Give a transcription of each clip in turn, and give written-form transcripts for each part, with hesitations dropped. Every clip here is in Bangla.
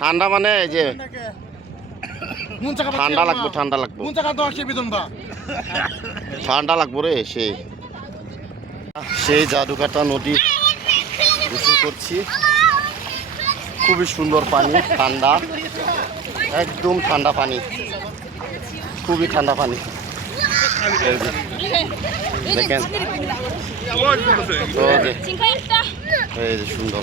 ঠান্ডা মানে এই যে ঠান্ডা লাগবে ঠান্ডা লাগবো রে সেই জাদুকাটা নদী গোসল করছি। খুবই সুন্দর পানি, ঠান্ডা, একদম ঠান্ডা পানি, খুবই ঠান্ডা পানি। দেখেন এই যে সুন্দর।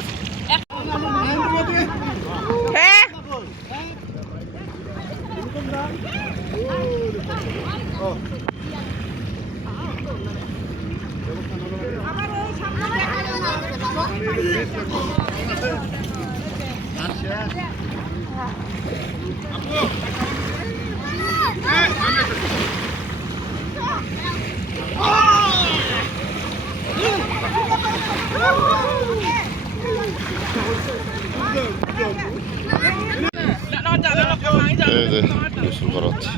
গোসল করা হচ্ছে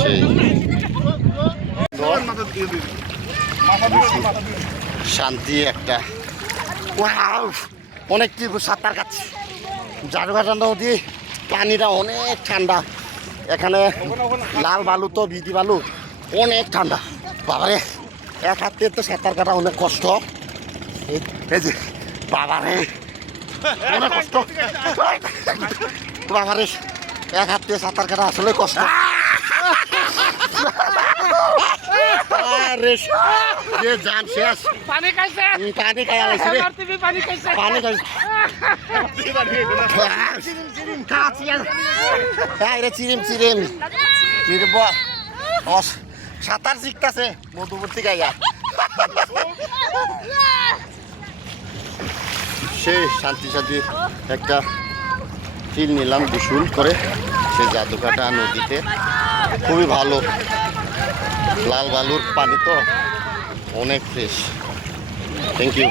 সেই শান্তি একটা। অনেক সাঁতার কাটছে জাদুঘাটা নদী, পানিটা অনেক ঠান্ডা। এখানে লাল বালু তো ভিজি বালু, অনেক ঠান্ডা। বাবারে এক হাতে তো সাঁতার কাটা অনেক কষ্ট। এই যে বাবারে অনেক কষ্ট, বাবারে এক হাত দিয়ে সাঁতার কাটা আসলে কষ্ট। যে জান শেষ, পানি খাইছে, পানি খাই আলাইছে রে, পানি খাইছে, পানি খাইছে। চিরিম চিরিম চিরিম সাঁতার শিখতেছে মধুমূর্তি গাইয়া। সেই শান্তি শান্তি একটা ফিল নিলাম গোসল করে সেই জাদুকাটা নদীতে। খুবই ভালো, লাল বালুর পানি তো অনেক ফ্রেশ। Thank you.